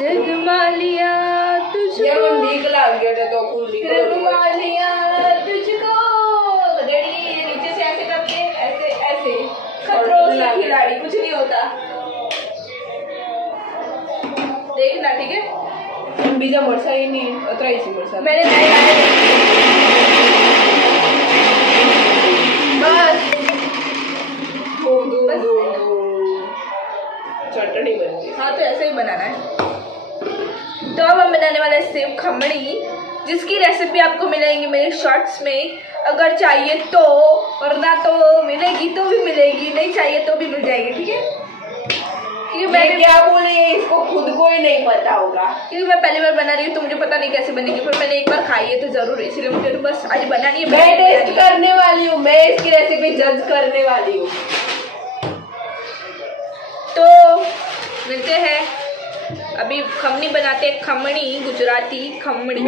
रगमालिया तुझको रगमालिया तुझको नीचे से ऐसे करके ऐसे ऐसे खतरों से खिलाड़ी कुछ नहीं होता देखना ठीक है बीजा मरसा ही नहीं अतरा ही मरसा मैंने नहीं आया बस चटनी बनती हाँ तो ऐसे ही बनाना है। तो अब हम बनाने वाला है सेव खमणी जिसकी रेसिपी आपको मिलेगी मेरे शॉर्ट्स में अगर चाहिए तो वरना तो मिलेगी तो भी मिलेगी नहीं चाहिए तो भी मिल जाएगी ठीक है क्योंकि मैं क्या बोले इसको खुद को ही नहीं पता होगा क्योंकि मैं पहली बार बना रही हूँ तो मुझे पता नहीं कैसे बनेगी पर मैंने एक बार खाई है तो जरूर इसलिए मुझे तो बस आज बनानी है मैं टेस्ट करने वाली हूँ मैं इसकी रेसिपी जज करने वाली हूँ। तो मिलते हैं अभी खमनी बनाते हैं खमणी गुजराती खमणी